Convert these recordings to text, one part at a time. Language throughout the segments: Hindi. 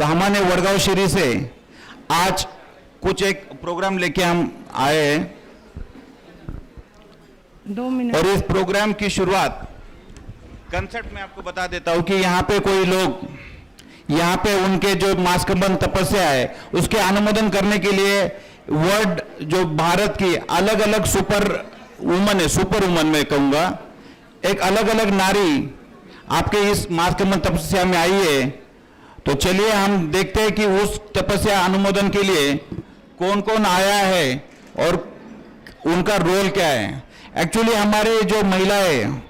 तो हमने वडगांव शहरी से आज कुछ एक प्रोग्राम लेके हम आए हैं 2 मिनट। और इस प्रोग्राम की शुरुआत कंसेप्ट में आपको बता देता हूं कि यहाँ पे कोई लोग यहाँ पे उनके जो मास्कबंद तपस्या है उसके अनुमोदन करने के लिए वर्ल्ड जो भारत की अलग अलग सुपर वुमन है, सुपर वुमन मैं कहूँगा, एक अलग अलग नारी आपके इस मास्कबंद तपस्या में आई है। तो चलिए हम देखते हैं कि उस तपस्या अनुमोदन के लिए कौन कौन आया है और उनका रोल क्या है। एक्चुअली हमारे जो महिलाएं,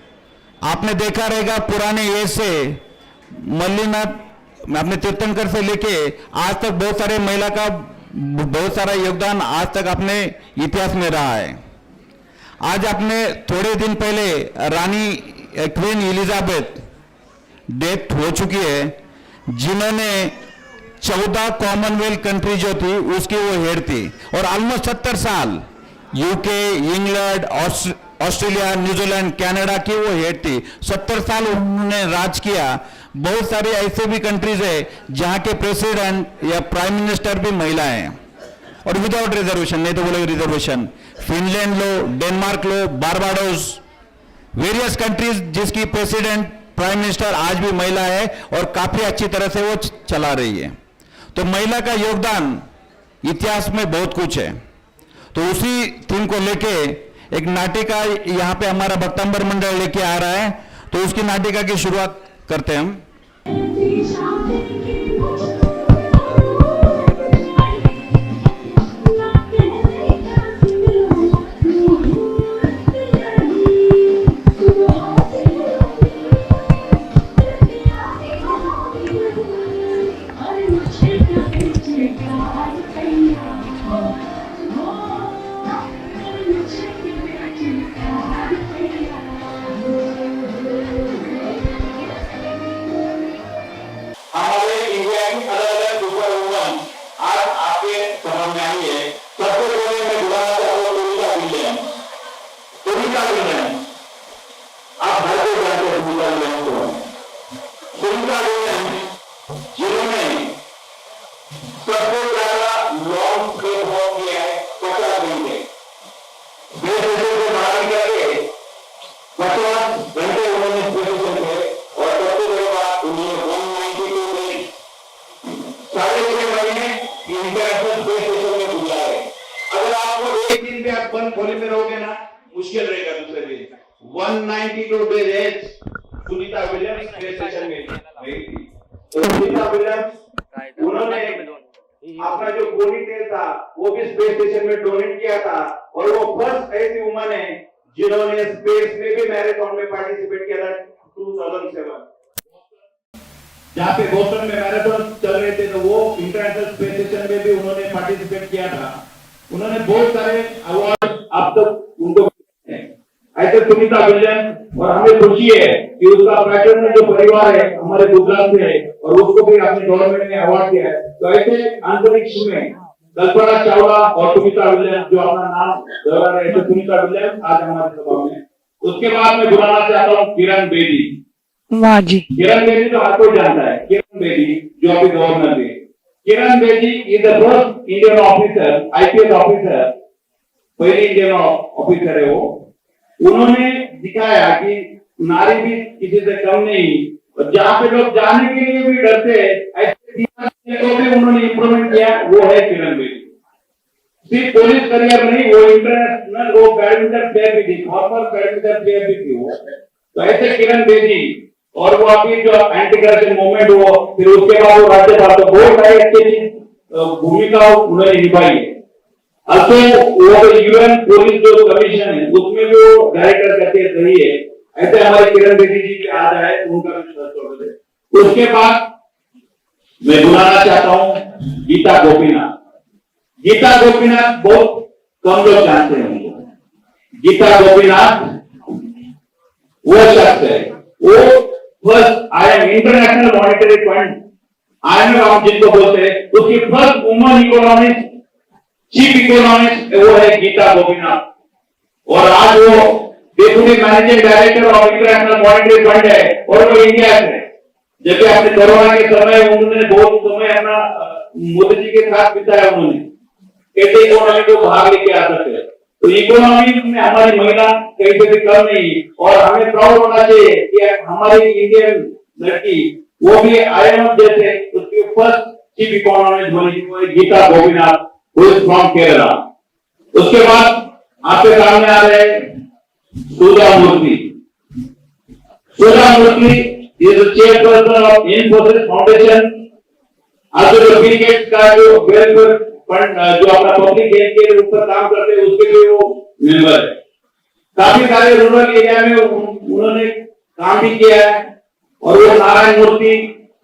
आपने देखा रहेगा पुराने ये से मल्लीनाथ अपने तीर्थंकर से लेके आज तक बहुत सारे महिला का बहुत सारा योगदान आज तक अपने इतिहास में रहा है। आज आपने थोड़े दिन पहले रानी क्वीन एलिजाबेथ डेथ हो चुकी है, जिन्होंने 14 कॉमनवेल्थ कंट्री जो थी उसकी वो हेड थी और ऑलमोस्ट 70 साल UK, England, Australia, New Zealand, Canada की वो हेड थी। 70 साल उन्होंने राज किया। बहुत सारी ऐसे भी कंट्रीज है जहां के प्रेसिडेंट या प्राइम मिनिस्टर भी महिला हैं और विदाउट रिजर्वेशन, नहीं तो बोले रिजर्वेशन। फिनलैंड लो, डेनमार्क लो, बारबाडोस, वेरियस कंट्रीज जिसकी प्रेसिडेंट प्राइम मिनिस्टर आज भी महिला है और काफी अच्छी तरह से वो चला रही है। तो महिला का योगदान इतिहास में बहुत कुछ है। तो उसी थीम को लेके एक नाटिका यहाँ पे हमारा भक्तांबर मंडल लेके आ रहा है, तो उसकी नाटिका की शुरुआत करते हैं हम। हमारे इंडिया की अलग अलग सुपर वुमन आज आपके समझ में आई है। सबसे पहले मैं बुलाना चाहूंगा सुनीता विलियम। आप हर कोई जानते हैं सुनीता विलियम को। सुनीता विलियम जिन्होंने सबसे ज्यादा लॉन्ग स्ट्रेट वॉक किया है 50 घंटे, देश को मार करके 50 घंटे उन्होंने स्टेशन थे और सबसे बड़ी बात उन्होंने 192 में 6.5 महीने इंटरनेशनल स्पेस स्टेशन में गुजारे। अगर आपको एक दिन भी आप बंद खोले में रहोगे ना, मुश्किल रहेगा दूसरे दिन। 192 days Sunita Williams space station में रही थी। तो सुनीता विलियम्स उन्होंने अपना जो बॉडी टेल था वो भी स्पेस स्टेशन में डोनेट किया था और वो फर्स्ट ऐसी वुमन है जिन्होंने स्पेस में भी मैराथन में पार्टिसिपेट किया था 2007, जहाँ पे बोस्टन में मैराथन चल रहे थे। तो वो इंटरनेशनल स्पेस स्टेशन में भी उन्होंने पार्टिसिपेट किया था। उन्होंने बहुत सारे अवार्ड अब तक उनको ऐसे सुनीता विलियम, और हमें खुशी है कि उसका पैटर्न जो परिवार है हमारे गुजरात से है और उसको भी अपने गवर्नमेंट ने अवार्ड दिया है। तो ऐसे अंतरिक्ष में कल्पना चावला और सुनीता विलियम जो अपना नाम दोहरा रहे थे, सुनीता विलियम आज हमारे सभा में। उसके बाद मैं बुलाना चाहता हूँ किरण बेदी। वाह जी। किरण बेदी तो हर कोई जानता है, किरण बेदी जो अभी गवर्नर थे। Kiran Bedi is the first Indian officer, IPS officer, पहली इंडियन ऑफिसर है वो। उन्होंने दिखाया कि नारी भी किसी से कम नहीं, और जहाँ पे लोग जाने के लिए भी डरते ऐसे को भी उन्होंने इंप्रूवमेंट किया, वो है किरण बेदी। सिर्फ पुलिस करियर नहीं, वो इंटरनेशनल वो बैडमिंटन प्लेयर भी थी, फॉर्मर बैडमिंटन प्लेयर भी थी वो। तो ऐसे किरण बेदी, और वो अभी जो एंटी करप्शन मूवमेंट हो, फिर उसके बाद वो राज्यपाल, तो बहुत सारी अच्छी भूमिका उन्होंने निभाई है। also वो यूएन पुलिस जो कमीशन है उसमें भी वो डायरेक्टर करके रही है। ऐसे हमारे किरण बेदी जी के आज आए, उनका भी स्वागत है। उसके बाद मैं बुलाना चाहता हूँ गीता गोपीनाथ। गीता गोपीनाथ बहुत कम लोग जानते हैं उनको। गीता गोपीनाथ वो शख्स है, वो first IMF international monetary fund IMF जिनको बोलते हैं, उसकी first woman economist, chief economist वो है गीता गोपीनाथ। और आज वो deputy managing director of international monetary fund है और वो इंडिया से। जबकि अपने कोरोना के समय उन्होंने बहुत समय अपना मोदी जी के साथ बिताया, उन्होंने कैसे इकोनॉमी को बाहर लेके आ सकते हैं। तो इकोनॉमी में हमारी महिला कहीं पे भी कम नहीं, और हमें प्राउड होना चाहिए कि हमारी इंडियन लड़की वो भी IMF जैसे उसकी फर्स्ट चीफ इकोनॉमिस्ट बनी, वो गीता गोपीनाथ, फ्रॉम केरला। उसके बाद आपके सामने आ रहे Sudha Murthy. Sudha Murthy is chairperson of Infosys foundation. आज जो बिल गेट्स का जो वेलफेयर फंड जो अपना पब्लिक हेल्थ के ऊपर काम करते हैं उसके लिए वो मेंबर है। काफी सारे रूरल एरिया में उन्होंने काम भी किया है, और वो नारायण मूर्ति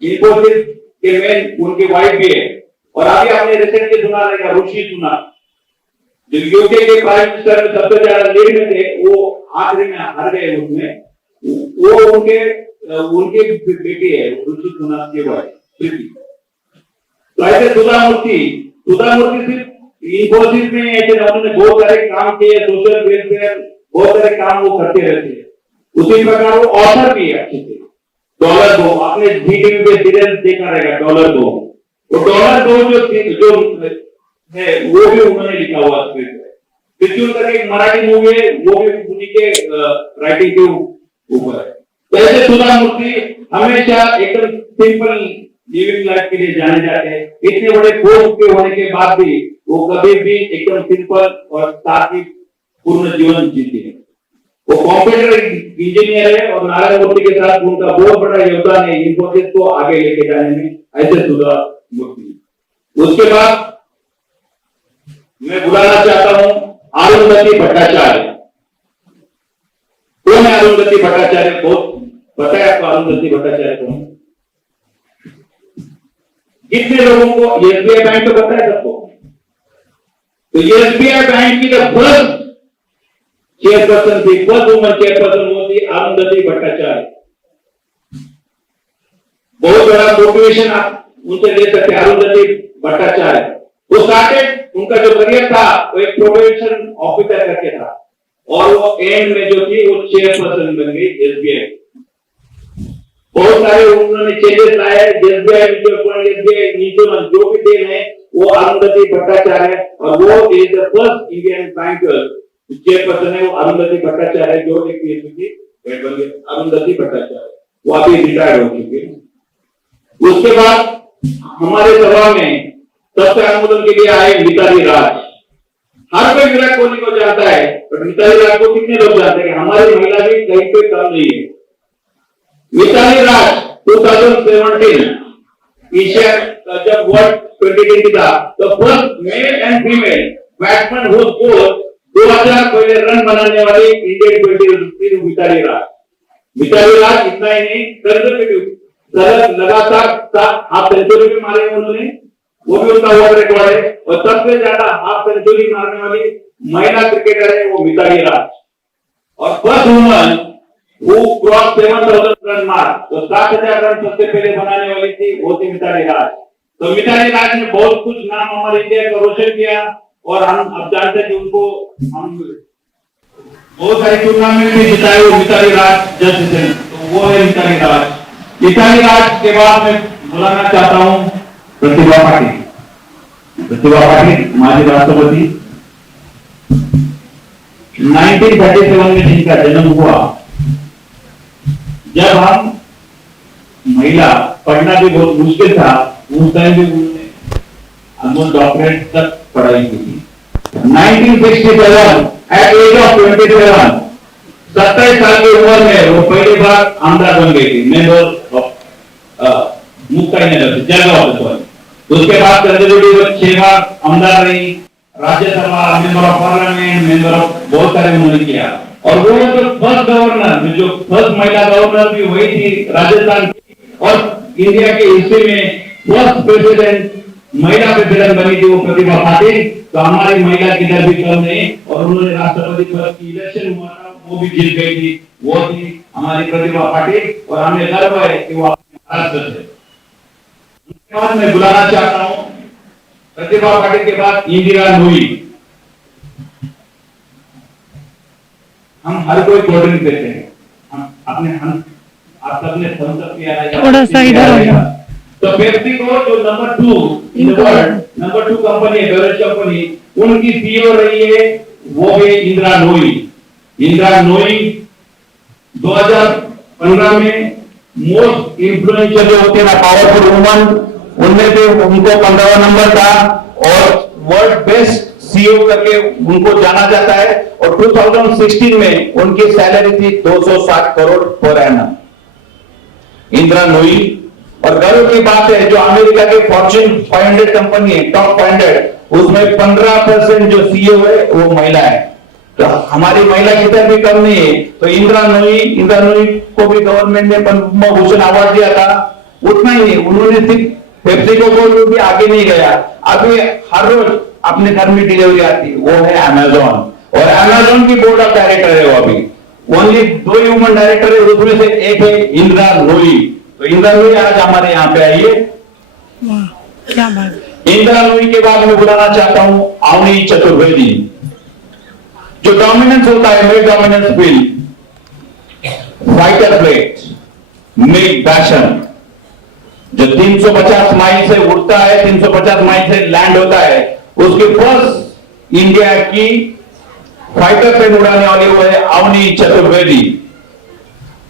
इन्फोसिस के मेन उनकी वाइफ भी है। और अभी आपने रिसेंटली सुना रहेगा ऋषि सुनक, जो यूके के प्राइम मिनिस्टर में सबसे ज्यादा लीड में थे, वो आखिरी में हार गए उसमें। वो उनके बेटी है ऋषि सुनक की वाइफ। तो ऐसे सुधा मूर्ति सिर्फ इन्फोसिस में ऐसे उन्होंने बहुत सारे काम किए, सोशल वेलफेयर बहुत सारे काम वो करते रहते हैं। उसी प्रकार वो ऑथर भी है अच्छे से। $2 आपने जीटीवी पे सीरियल देखा रहेगा, $2। वो $2 जो है वो भी उन्होंने लिखा हुआ स्क्रिप्ट है। पिछले तक एक मराठी मूवी है, वो भी उन्हीं के राइटिंग के ऊपर है। तो ऐसे सुधा मूर्ति हमेशा एकदम सिंपल लिविंग लाइफ के लिए जाने जाते हैं। इतने बड़े पोस्ट के होने के बाद भी वो कभी भी एकदम सिंपल और सात्विक पूर्ण जीवन जीते हैं। वो कंप्यूटर इंजीनियर है, और नारायण मूर्ति के साथ उनका बहुत बड़ा योगदान है इन्फोसिस को आगे लेके जाने में, ऐसे सुधा मूर्ति। उसके बाद मैं बुलाना चाहता हूं अरुंधति भट्टाचार्य। कौन है अरुंधति भट्टाचार्य? बहुत पता है आपको अरुंधति भट्टाचार्य कौन? कितने लोगों को एसबीआई बैंक तो पता है सबको? तो एसबीआई बैंक की फर्स्ट चेयरपर्सन थी, फर्स्ट वुमन चेयरपर्सन वो थी अरुंधति भट्टाचार्य। बहुत बड़ा मोटिवेशन आप उनसे ले सकते हैं, अरुंधति भट्टाचार्य। वो स्टार्टेड, उनका जो करियर था वो एक प्रोबेशन ऑफिसर करके था, और वो एंड में जो थी वो चेयरपर्सन बन गई एसबीआई। बहुत सारे उन्होंने चेंजेस लाए, एसबीआई इंश्योरेंस जो भी देन है वो अरुंधति भट्टाचार्य है, और वो is the first Indian banker chairperson है, वो अरुंधति भट्टाचार्य जो एक पीएचडी की अरुंधति भट्टाचार्य, वो अभी रिटायर्ड हो चुके हैं। उसके बाद हमारे सभा में सबसे अनुमोदन के लिए आए मिताली राज। हर कोई विराट कोहली को जानता है, पर मिताली राज को कितने लोग जानते हैं? हमारी महिला भी कहीं पे कम नहीं है। मिताली राज 2017 एशिया जब वर्ल्ड 2020 था, तो first male and female batsman who score 2000 पहले रन बनाने वाली इंडियन 20 मिताली राज। मिताली राज इतना ही नहीं, कंजर्वेटिव लगातार हाफ सेंचुरी भी मारे उन्होंने, वो भी उनका वर्ल्ड रिकॉर्ड है। और सबसे ज्यादा हाफ सेंचुरी मारने वाली महिला क्रिकेटर है वो मिताली राज। और फर्स्ट वुमन वो क्रॉस 7000 रन मार, तो 7000 रन सबसे पहले बनाने वाली थी वो थी मिताली राज। तो मिताली राज ने बहुत कुछ नाम हमारे इंडिया का रोशन किया, और हम अब जानते हैं कि उनको हम बहुत सारे टूर्नामेंट में जिताए वो मिताली राज जस्ट थे। तो वो है मिताली राज। मिताली राज के बाद मैं बुलाना चाहता हूं प्रतिभा पाटिल। प्रतिभा पाटिल माजी राष्ट्रपति, 1937 में जिनका जन्म हुआ। जब हम महिला पढ़ना भी बहुत मुश्किल था, उस टाइम भी उन्होंने ऑलमोस्ट डॉक्टरेट तक पढ़ाई की थी। 1967 एट एज ऑफ 27, 27 साल की उम्र में वो पहली बार आमदार बन गई थी, मेंबर ऑफ मुक्ताईनगर जलगांव से। उसके बाद कंजर्वेटिव 6 बार आमदार रही, Rajya Sabha, member of parliament, member of बहुत सारे उन्होंने किया। और वो जो फर्स्ट गवर्नर, जो फर्स्ट महिला गवर्नर भी वही थी राजस्थान की, और इंडिया के हिस्ट्री में फर्स्ट प्रेसिडेंट महिला प्रेसिडेंट बनी थी वो प्रतिभा पाटिल। तो हमारी महिला किधर भी कम नहीं, और उन्होंने राष्ट्रपति पद की इलेक्शन हुआ था वो भी जीत गई थी, वो थी हमारी प्रतिभा पाटिल। और हमें गर्व है कि वो महाराष्ट्र से। उसके बाद मैं बुलाना चाहता हूं प्रतिभा पाटिल के बाद इंदिरा नूई। हम हर कोई कोल्ड ड्रिंक देते हैं, हम आप सबने थम्स अप किया है, थोड़ा सा इधर हो जाओ। तो पेप्सिको जो number 2 in the world, number 2 company है, बेवरेज कंपनी, उनकी सीईओ रही है वो है इंदिरा नोई। इंदिरा नोई 2015 में मोस्ट इन्फ्लुएंशियल जो होते हैं ना पावरफुल वुमन, उनमें से उनको 15वां नंबर था और वर्ल्ड बेस्ट सीईओ करके उनको जाना जाता है। और 2016 में उनकी सैलरी थी 260 करोड़ पर एनम। इंदिरा नोई, और गर्व की बात है जो अमेरिका के फॉर्च्यून 500 कंपनी है, टॉप 500, उसमें 15% जो सीईओ है वो महिला है। तो हमारी महिला किधर भी कम नहीं है। तो इंदिरा नोई को भी गवर्नमेंट ने पद्म भूषण अवार्ड दिया था। उतना ही नहीं, उन्होंने सिर्फ पेप्सिको को भी आगे नहीं गया, अभी हर रोज अपने घर में डिलीवरी आती, वो है अमेजॉन, और अमेजॉन की बोर्ड ऑफ डायरेक्टर है वो अभी। ओनली 2 ह्यूमन डायरेक्टर है, उसमें से एक है इंदिरा नोई। तो इंदिरा नोई आज हमारे यहाँ पे आई है। वाह, क्या बात है। इंदिरा नोई के बाद मैं बुलाना चाहता हूं अवनी चतुर्वेदी। जो डोमिनेंस होता है, मेल डोमिनेंस बिल, फाइटर प्लेट, मिल्क बैशन, जो 350 माइल से उड़ता है, 350 माइल से लैंड होता है, उसकी फर्स्ट इंडिया की फाइटर प्लेन उड़ाने वाली वो है अवनी चतुर्वेदी।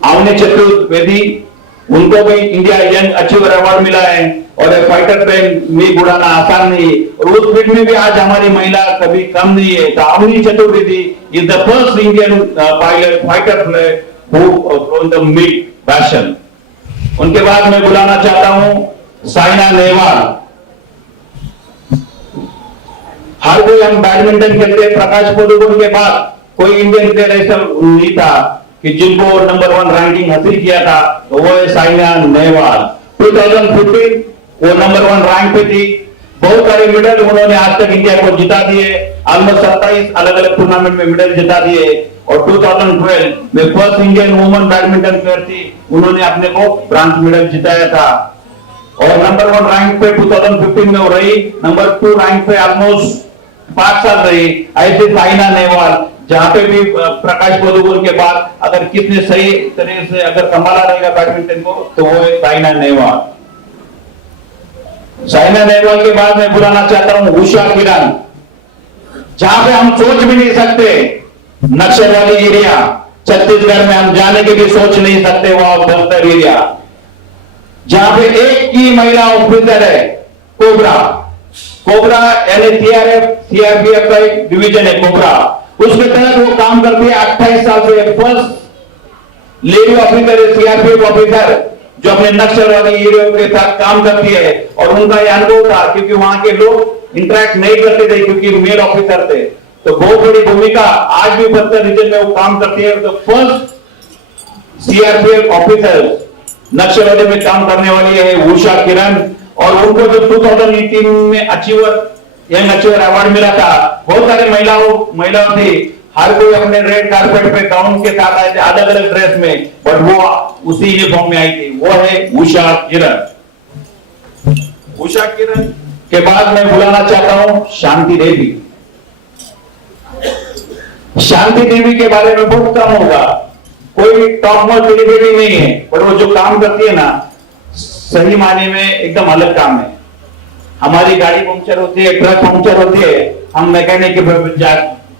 अवनी चतुर्वेदी, उनको भी इंडिया यंग अचीवर अवार्ड मिला है। और फाइटर प्लेन में उड़ाना आसान नहीं, और उस फील्ड में भी आज हमारी महिला कभी कम नहीं है। तो Avani Chaturvedi is the first Indian pilot fighter plane who from the मिल्क बैशन। उनके बाद मैं बुलाना चाहता हूं साइना नेहवाल। हर कोई हम बैडमिंटन खेलते हैं, प्रकाश पादुकोण के बाद कोई इंडियन प्लेयर ऐसा नहीं था कि जिनको नंबर 1 रैंकिंग हासिल किया था, तो वो है साइना नेहवाल। 2015 वो नंबर 1 रैंक पे थी। बहुत सारे मेडल उन्होंने आज तक इंडिया को जिता दिए, ऑलमोस्ट 27 अलग अलग टूर्नामेंट में मेडल जिता दिए। और 2012 में first Indian woman badminton player थी, उन्होंने अपने को ब्रॉन्ज मेडल जिताया था। और नंबर 1 रैंक पे 2015 में वो रही, नंबर 2 रैंक पे ऑलमोस्ट 5 साल रही। ऐसे साइना नेहवाल, जहां पे भी प्रकाश पादुकोण के बाद अगर कितने सही तरह से अगर संभाला रहेगा बैडमिंटन को, तो वो है साइना नेहवाल। साइना नेहवाल के बाद मैं बुलाना चाहता हूं उषा किरण। जहां पे हम सोच भी नहीं सकते, नक्सल वाली एरिया छत्तीसगढ़ में हम जाने के भी सोच नहीं सकते, वहां बस्तर एरिया जहां पे एक की महिला ऑफिसर है, कोबरा यानी सीआरपीएफ का एक डिवीजन है कोबरा, उसके तहत वो काम करती है। 28 साल से फर्स्ट लेडी ऑफिसर है, सीआरपीएफ ऑफिसर, जो अपने नक्सल वाली एरिया के साथ काम करती है। और उनका यह अनुभव था, क्योंकि वहां के लोग इंटरेक्ट नहीं करते थे क्योंकि मेल ऑफिसर थे, तो बहुत बड़ी भूमिका आज भी बस्तर रीजन में वो काम करती है। तो फर्स्ट सीआरपीएफ ऑफिसर नक्सलवादी में काम करने वाली है उषा किरण। और उनको जो 2018 में यंग अचीवर अवार्ड मिला था, बहुत सारे महिलाओं थी, हर कोई अपने रेड कारपेट पे गाउन के साथ आए थे, अलग अलग ड्रेस में, बट वो उसी यूनिफॉर्म में आई थी, वो है उषा किरण। उषा किरण के बाद मैं बुलाना चाहता हूं शांति देवी। शांति देवी के बारे में बहुत कम होगा, कोई टॉप मोस्ट सेलिब्रिटी नहीं है, पर वो जो काम करती है ना, सही मायने में एकदम अलग काम है। हमारी गाड़ी पंक्चर होती है, ट्रक पंक्चर होती है, हम मैकेनिक के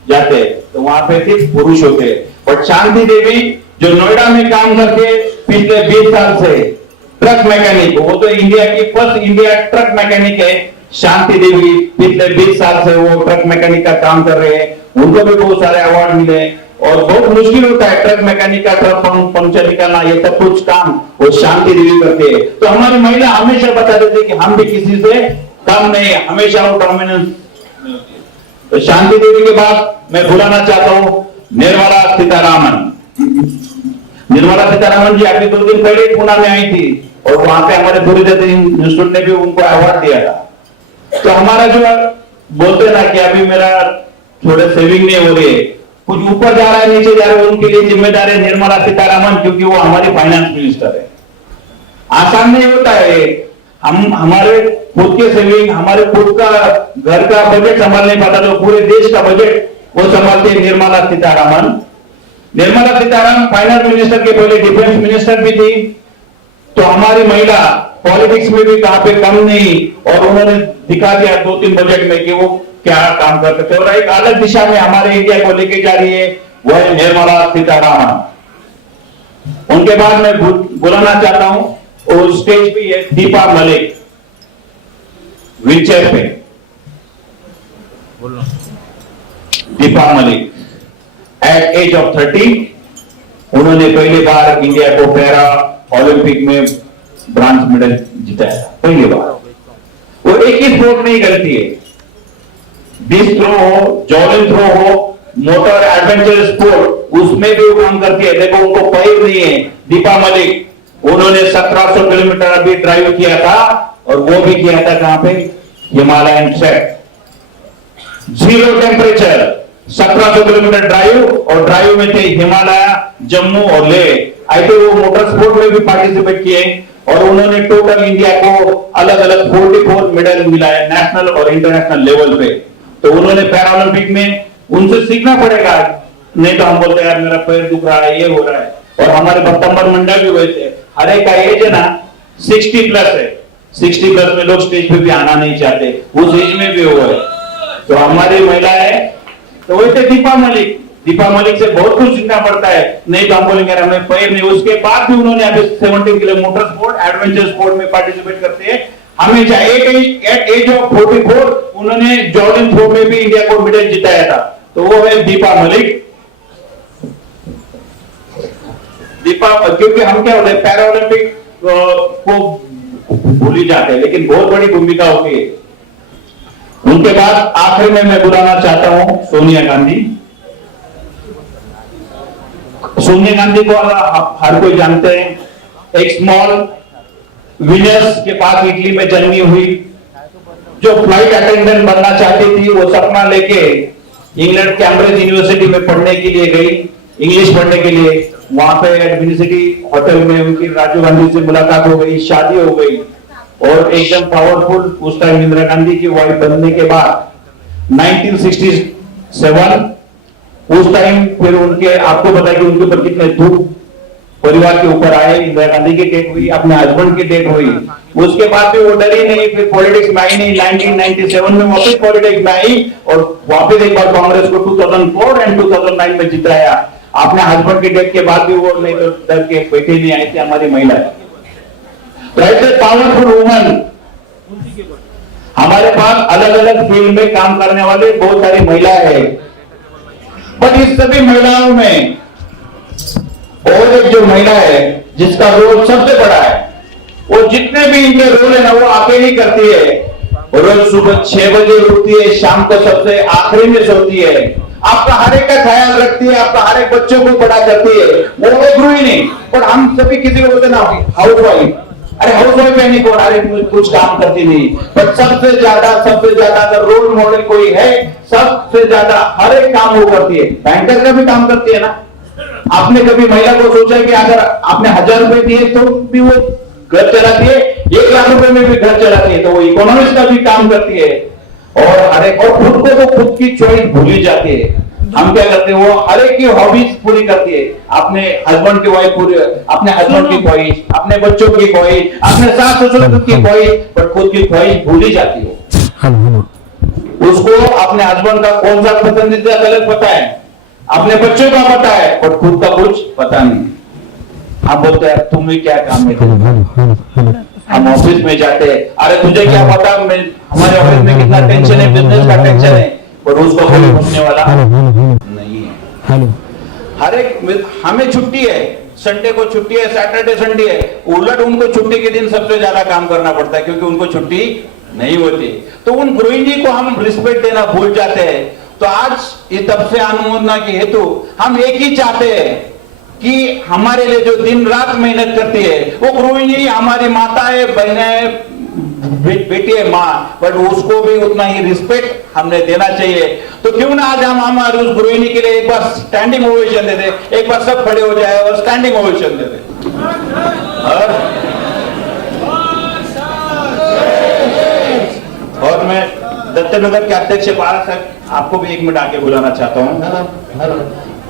जाते तो वहां पे सिर्फ पुरुष होते हैं। और शांति देवी जो नोएडा में काम करते हैं पिछले 20 साल से, ट्रक मैकेनिक, वो तो इंडिया की फर्स्ट इंडिया ट्रक मैकेनिक है। शांति देवी पिछले 20 साल से वो ट्रक मैकेनिक का काम कर रहे हैं, उनको भी बहुत सारे अवार्ड मिले। और बहुत मुश्किल होता है ट्रक मैकेनिक का ट्रक पंक्चर निकालना, ये सब कुछ काम वो शांति देवी करते हैं। तो हमारी महिला हमेशा बता देते कि हम भी किसी से कम नहीं, हमेशा वो डोमिनेंस। तो शांति देवी के बाद मैं बुलाना चाहता हूं निर्मला सीतारामन। निर्मला सीतारामन जी अभी 2 दिन पहले पुणे में आई थी, और वहां पे हमारे टूरिज्म इंस्टीट्यूट ने भी उनको अवार्ड दिया था। तो हमारा जो बोलते ना कि अभी मेरा थोड़े सेविंग नहीं हो रही है, कुछ ऊपर जा रहा है नीचे जा रहा है, उनके लिए जिम्मेदार है निर्मला सीतारामन, क्योंकि वो हमारी फाइनेंस मिनिस्टर है। आसान नहीं होता है, हम हमारे खुद के सेविंग, हमारे खुद का घर का बजट संभाल नहीं पाता, तो पूरे देश का बजट वो संभालते हैं निर्मला सीतारामन। निर्मला सीतारामन फाइनेंस मिनिस्टर के पहले डिफेंस मिनिस्टर भी थी, तो हमारी महिला पॉलिटिक्स में भी कहां पे कम नहीं, और उन्होंने दिखा दिया 2-3 बजट में कि वो क्या काम कर सकते हैं और एक अलग दिशा में हमारे इंडिया को लेके जा रही है, वो है निर्मला सीतारामन। उनके बाद मैं बुलाना चाहता हूं, और स्टेज पे है दीपा मलिक, व्हीलचेयर पे Deepa Malik at age of 30 उन्होंने पहली बार इंडिया को पैरा ओलंपिक में ब्रॉन्ज मेडल जीताया, पहली बार। वो एक ही स्पोर्ट नहीं करती है, डिस्क थ्रो हो, जॉवलिन थ्रो हो, मोटर एडवेंचर स्पोर्ट, उसमें भी वो काम करती है। देखो उनको पैर नहीं है, दीपा मलिक, उन्होंने 1700 किलोमीटर अभी ड्राइव किया था, और वो भी किया था कहां पे, Himalayan track, 0 temperature, 1700 kilometre drive, और ड्राइव में थे हिमालय, जम्मू और लेह। आई थिंक वो मोटर स्पोर्ट में भी पार्टिसिपेट किए, और उन्होंने टोटल इंडिया को अलग अलग 44 मेडल मिला है नेशनल और इंटरनेशनल लेवल पे। तो उन्होंने पैरालंपिक में उनसे सीखना पड़ेगा, नहीं तो हम बोलते हैं यार मेरा पैर दुख रहा है, ये हो रहा है। और हमारे भक्तंबर मंडा भी वैसे, हर एक का एज है ना 60 प्लस है, 60 प्लस में लोग स्टेज पे भी आना नहीं चाहते, उस एज में भी वो है। तो हमारी महिला है, तो वैसे दीपा मलिक से बहुत कुछ सीखना पड़ता है, नहीं तो हम बोलेंगे हमें पैर नहीं। उसके बाद भी उन्होंने अभी 17 किलोमीटर स्पोर्ट एडवेंचर स्पोर्ट में पार्टिसिपेट करते हैं हमेशा। एट एज ऑफ 44 उन्होंने जॉवलिन थ्रो में भी इंडिया को मेडल जिताया था, तो वो है दीपा मलिक। क्योंकि हम क्या होते हैं पैरा ओलंपिक को भूल ही जाते हैं, लेकिन बहुत बड़ी भूमिका होती है। उनके बाद आखिर में मैं बुलाना चाहता हूं सोनिया गांधी। सोनिया गांधी को हर कोई जानते हैं, एक स्मॉल विलियर्स के पास इटली में जन्मी हुई, जो फ्लाइट अटेंडेंट बनना चाहती थी। वो सपना लेके इंग्लैंड कैम्ब्रिज यूनिवर्सिटी में पढ़ने के लिए गई, इंग्लिश पढ़ने के लिए। वहां पे एडमिनिस्ट्री होटल में उनकी राजीव गांधी से मुलाकात हो गई, शादी हो गई, और एकदम पावरफुल उस टाइम इंदिरा गांधी की वाइफ बनने के बाद 1967 उस टाइम फिर उनके, आपको पता है कि उनके ऊपर कितने दुख परिवार के ऊपर आए। इंदिरा गांधी की डेथ हुई, अपने हस्बैंड की डेथ हुई, उसके बाद भी वो डरी नहीं, फिर पॉलिटिक्स में आई नहीं। 1997 में वापस पॉलिटिक्स में आई, और वापस एक बार कांग्रेस को 2004 एंड 2009 में जिताया। अपने हस्बैंड की डेथ के बाद भी वो नहीं तो डर के बैठे नहीं आई थी हमारी महिला। पावरफुल वुमन, हमारे पास अलग अलग फील्ड में काम करने वाले बहुत सारी महिलाएं हैं, बट इस सभी महिलाओं में और एक जो महिला है जिसका रोल सबसे बड़ा है, वो जितने भी इनके रोल है ना वो अकेली करती है। रोज सुबह 6 बजे उठती है, शाम को सबसे आखिरी में सोती है, आपका हर एक का ख्याल रखती है, आपका हर एक बच्चों को बड़ा करती है। वो एक गृहिणी, पर हम सभी किसी को बोलते ना हाउस वाइफ, अरे हाउस वाइफ है नहीं कौन, अरे कुछ काम करती नहीं। पर सबसे ज्यादा अगर रोल मॉडल कोई है, सबसे ज्यादा हर एक काम वो करती है। बैंकर का भी काम करती है ना। आपने कभी महिला को सोचा कि अगर आपने 1000 रुपए दिए तो भी वो घर चलाती है, 1 लाख रुपए में भी घर चलाती है, तो वो इकोनॉमिक्स का भी काम करती है। और हर एक, और खुद को तो खुद की चॉइस भूली जाती है। हम क्या करते हैं, वो हर एक की हॉबीज पूरी करती है, अपने हस्बैंड की वाइफ पूरी, अपने हस्बैंड की ख्वाहिश, अपने बच्चों की ख्वाहिश, अपने सास ससुर की ख्वाहिश, पर खुद की ख्वाहिश भूली जाती है। उसको अपने हस्बैंड का कौन सा पसंदीदा कलर पता है, अपने बच्चों का पता है, पर खुद का कुछ पता नहीं। हम बोलते हैं तुम्हें क्या काम है, हम ऑफिस में जाते हैं, अरे तुझे क्या पता हमारे ऑफिस में कितना टेंशन है, बिजनेस का टेंशन है, पर उसको कोई पूछने वाला नहीं है। हर एक हमें छुट्टी है, संडे को छुट्टी है, सैटरडे संडे है, उलट उनको छुट्टी के दिन सबसे ज्यादा काम करना पड़ता है, क्योंकि उनको छुट्टी नहीं होती। तो उन गृहिणी को हम रिस्पेक्ट देना भूल जाते हैं। तो आज ये तब से अनुमोदना की हेतु हम एक ही चाहते हैं कि हमारे लिए जो दिन रात मेहनत करती है वो गृहिणी हमारी माता है, बहन है, बेटी है, माँ, बट उसको भी उतना ही रिस्पेक्ट हमने देना चाहिए। तो क्यों ना आज हम हमारे उस गृहिणी के लिए एक बार स्टैंडिंग ओवेशन दे दे, एक बार सब खड़े हो जाए और स्टैंडिंग ओवेशन दे दे। और मैं दत्तनगर के अध्यक्ष पारा साहब आपको भी 1 मिनट आके बुलाना चाहता हूँ।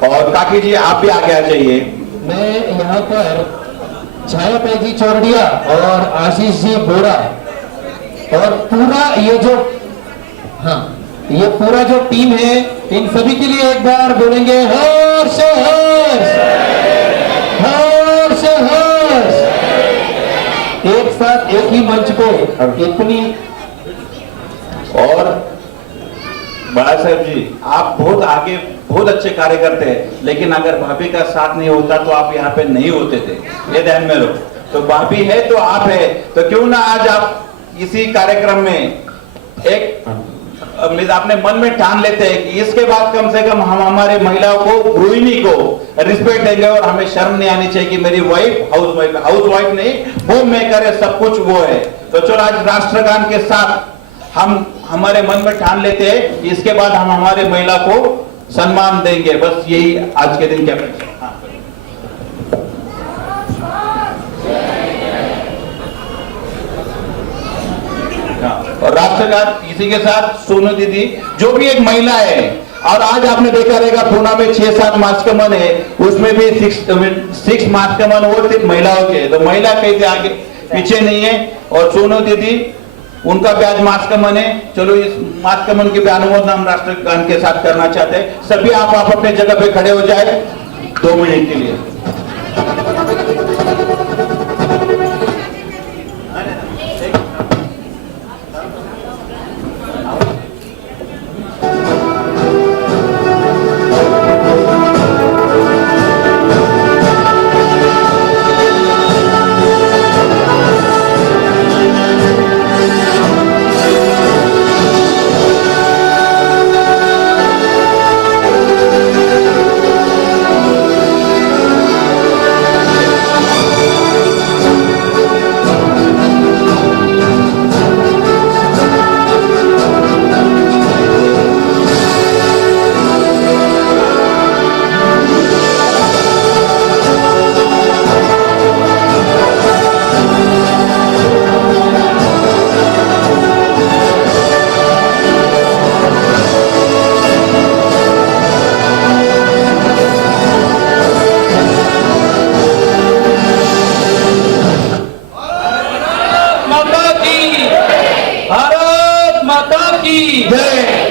और काकी जी आप भी आगे आ जाइए। मैं यहाँ पर छाया जी चौरडिया और आशीष जी बोरा और पूरा ये जो ये पूरा जो टीम है, इन सभी के लिए एक बार बोलेंगे हर्ष हर्ष हर्ष हर्ष। एक साथ एक ही मंच पे इतनी। और बड़ा साहब जी आप बहुत आगे बहुत अच्छे कार्य करते हैं, लेकिन अगर भाभी का साथ नहीं होता तो आप यहाँ पे नहीं होते थे, ये ध्यान में लो। तो भाभी है तो आप है, तो क्यों ना आज आप इसी कार्यक्रम में एक आपने मन में ठान लेते हैं कि इसके बाद कम से कम हम हमारे महिलाओं को, गृहिणी को रिस्पेक्ट देंगे और हमें शर्म नहीं आनी चाहिए कि मेरी वाइफ हाउस वाइफ नहीं, होम मेकर है, सब कुछ वो है। तो चलो आज राष्ट्रगान के साथ हम हमारे मन में ठान लेते हैं कि इसके बाद हम हमारे महिला को सम्मान देंगे। बस यही आज के दिन क्या और राष्ट्रगान इसी के साथ सोनू दीदी जो भी एक महिला है। और आज आपने देखा रहेगा पूना में 6-7 मास्कमन है, उसमें भी 6 मास्कमन वो सिर्फ महिलाओं के, तो महिला कहीं से आगे पीछे नहीं है। और सोनू दीदी उनका भी आज मास्कमन है। चलो इस मास्कमन के भी अनुमोदन हम राष्ट्रगान के साथ करना चाहते हैं। सभी आप अपने जगह पे खड़े हो जाए 2 मिनट के लिए। भारत माता की जय।